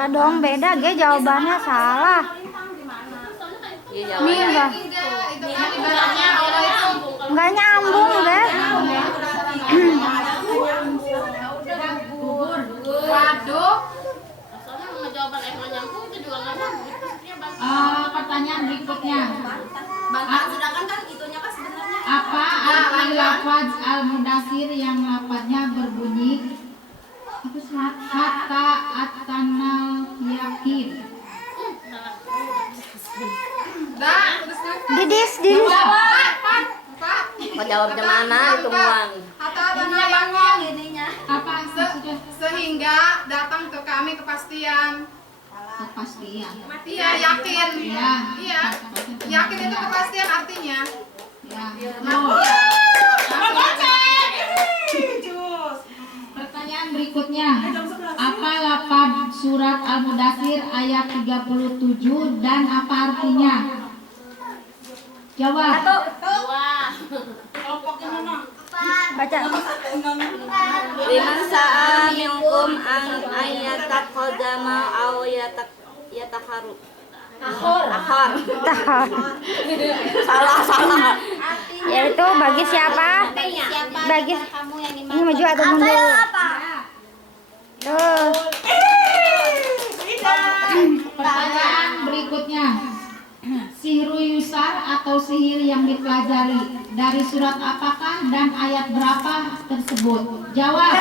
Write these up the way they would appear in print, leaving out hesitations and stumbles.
Enggak dong, beda ge jawabannya salah. Nih enggak. Enggak nyambung ge. Waduh. Pertanyaan berikutnya. Sedangkan kan itunya kan sebenarnya Apa arti lafaz al-mudaththir yang lafaznya berbunyi hatta atanal yakin? Didis. Mau jawabnya mana itu muang? Apa maksudnya? Sehingga datang ke kami kepastian. Kepastian. Iya, yakin. Ya. Iya. Yakin itu kepastian artinya. Ya. Pertanyaan berikutnya. Apa lafaz surat Al-Mudaththir ayat 37 dan apa artinya? Jawab. Baca. Liman sa'a minkum an ayataqaddama aw yatakharu. Akhar. Salah. Yaitu bagi siapa? Bagi ini maju atau mundur? Tuh. Pertanyaan berikutnya. Sihru yusar atau sihir yang dipelajari dari surat apakah dan ayat berapa tersebut? Jawab.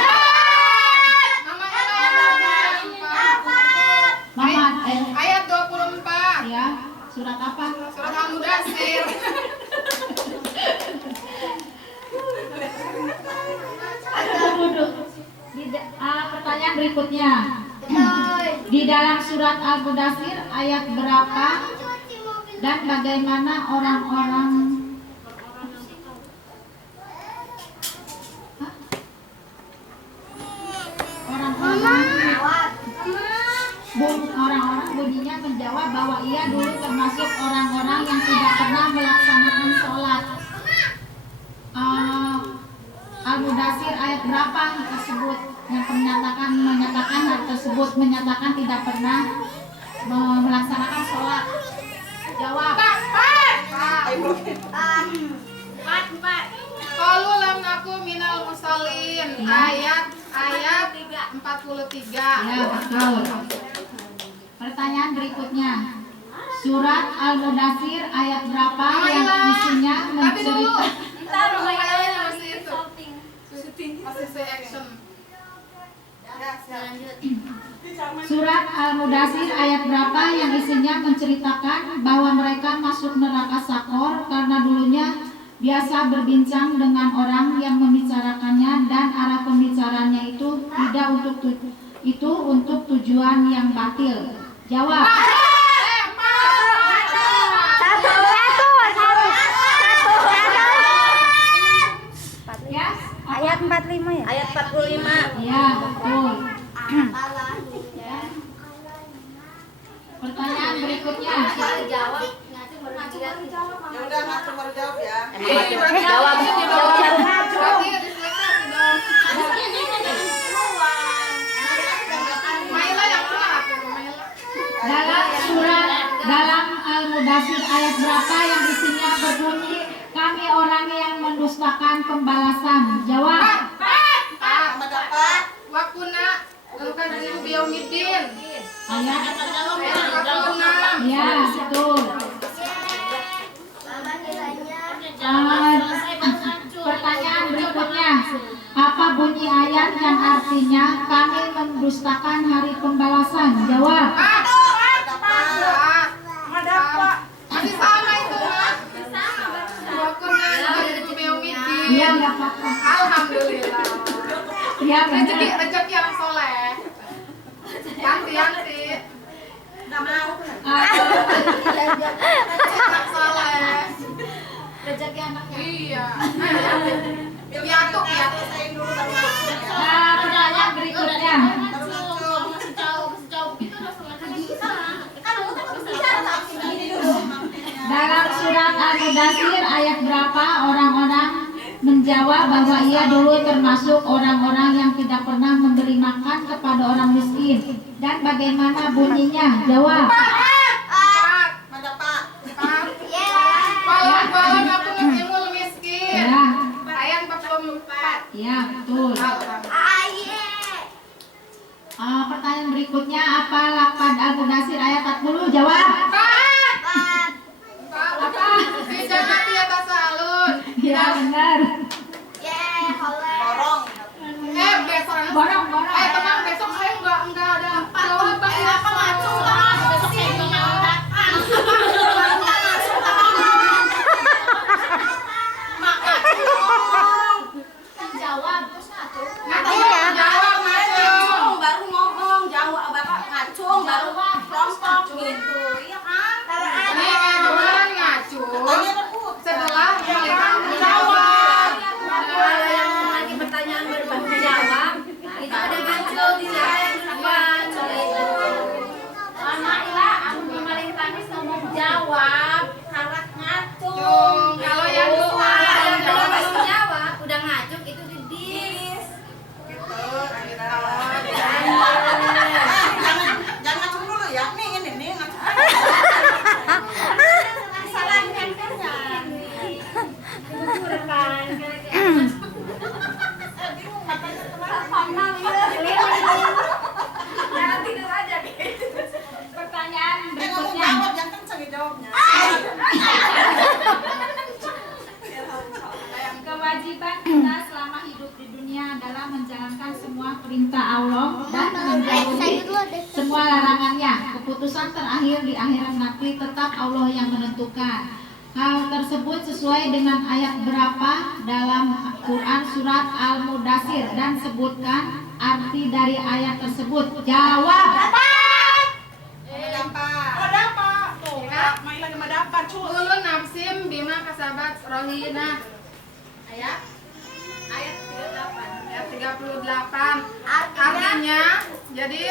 Mama, Ayat 24. ya, surat apa? Surat Al-Mudaththir. Pertanyaan berikutnya. Di dalam surat Al-Mudaththir ayat berapa dan bagaimana orang-orang bunyinya menjawab bahwa ia dulu termasuk orang-orang yang tidak pernah melaksanakan sholat. Al-Mudaththir ayat berapa tersebut yang menyatakan hal tersebut menyatakan tidak pernah melaksanakan sholat? Jawab. Qalu lam naku minal musallin. Ayat 43. Ya, betul. Pertanyaan berikutnya. Surat Al-Mudaththir ayat berapa yang isinya menceritakan Masih say action. Surat Al-Mudaththir ayat berapa yang isinya menceritakan bahwa mereka masuk neraka Sakor karena dulunya biasa berbincang dengan orang yang membicarakannya dan arah pembicaranya itu tidak untuk tujuan yang batil. Jawab. Ya, Ayat 45 ya? Ayat 45. ya betul. Pertanyaan berikutnya. Ya udah langsung baru jawab ya. Jawab. Berarti diseleksi dong. Maila yang keluar. Dalam Al-Mudaththir ayat berapa yang isinya berbunyi kami orang yang mendustakan pembalasan? Jawab. Wakuna bukan dari Biyaumiddin. Ayat. Wakuna. Ya, betul. Pertanyaan berikutnya. Apa bunyi ayat yang artinya kami mendustakan hari pembalasan? Jawab. Masih sama itu, Mak. Wakuna dari Biyaumiddin. Iya, enggak apa-apa. Alhamdulillah. Iya, benar. Rezeki yang soleh. Yanti. Nggak mau. Anak soleh. Rezeki anaknya. Iya. Piatu. Pertanyaan berikutnya. Dalam surat Al-Mudaththir ayat berapa orang-orang menjawab bahwa ia dulu termasuk orang-orang yang tidak pernah memberi makan kepada orang miskin. Dan bagaimana bunyinya? Jawab. Mana Pak? Walau aku ngekimul miskin. Ya, Ayat 44. ya betul. Pertanyaan berikutnya, apa Laqad Al-Mudaththir ayat 40? Jawab. Apa? Bisa mati atas alun. Ya benar. Borong. Besok. Borong. Tenang, besok saya enggak ada jawaban. Apa ngacung lah? Besok saya juga nggak datang. Mak ngacung. Jawab terus ngacung. Iya. Jawab ngacung. Baru ngomong jawab Bapak ngacung baru kelompok gitu. Iya kan? Ini kemarin ngacung. Tanya rebut. Setelah mereka menjawab. Kalau yang lagi pertanyaan berbagi jawab, itu ada ngacung di depan. Mama Ila, aku kemarin Kamis ngomong jawab, harap ngacung. Kalau yang lupa yang jawab. Jawab, udah ngacung itu di dis. Jangan ngacung dulu ya. Nih ngacung. Salahin handphonenya. Pertanyaan Ngomong berikutnya. jawab, jangan kenceng jawabnya. Kewajiban kita selama hidup di dunia adalah menjalankan semua perintah Allah dan menjauhi semua larangannya. Keputusan terakhir di akhirat nanti tetap Allah yang menentukan. Hal tersebut sesuai dengan ayat berapa dalam Quran surat Al-Mudaththir dan sebutkan arti dari ayat tersebut. Jawab. Ada apa? Tuh, Maila cuma dapat Ulun nafsim bima kasabat rohina. Ayat 38. Artinya jadi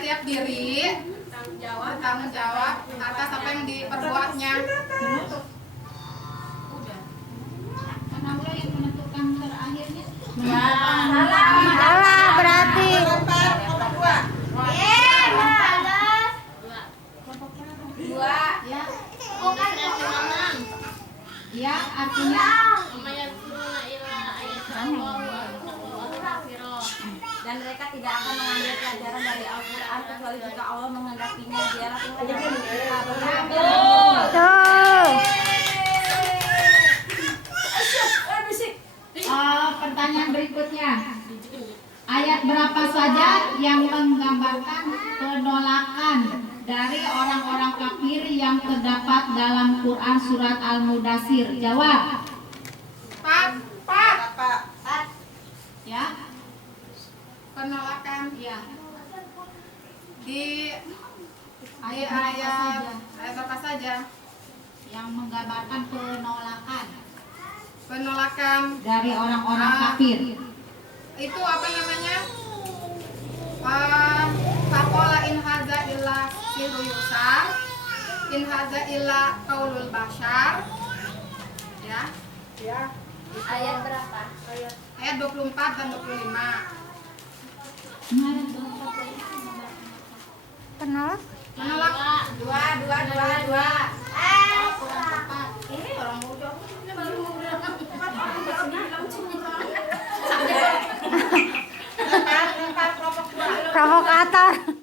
tiap diri bertanggung jawab atas apa yang diperbuatnya. Karena Allah yang menentukan terakhirnya. Salah berarti. Ya, artinya Dan mereka tidak akan mengambil pelajaran dari Al-Quran kecuali jika Allah menghendakinya. Dialah Tuhan yang pertanyaan berikutnya. Ayat berapa saja yang menggambarkan penolakan dari orang-orang kafir yang terdapat dalam Quran surat Al-Mudaththir? Jawab. Ya. Penolakan Ya. di ayat apa saja Yang menggambarkan penolakan dari orang-orang kafir. itu apa namanya? Faqala in hadza illa sihru yusar, in hadza illa qaulul bashar. Ya. Ayat berapa? Ayat 24 dan 25. Penolak. Menolak Dua. ini orang mau jawab. Ini baru mau bilang. Provokator.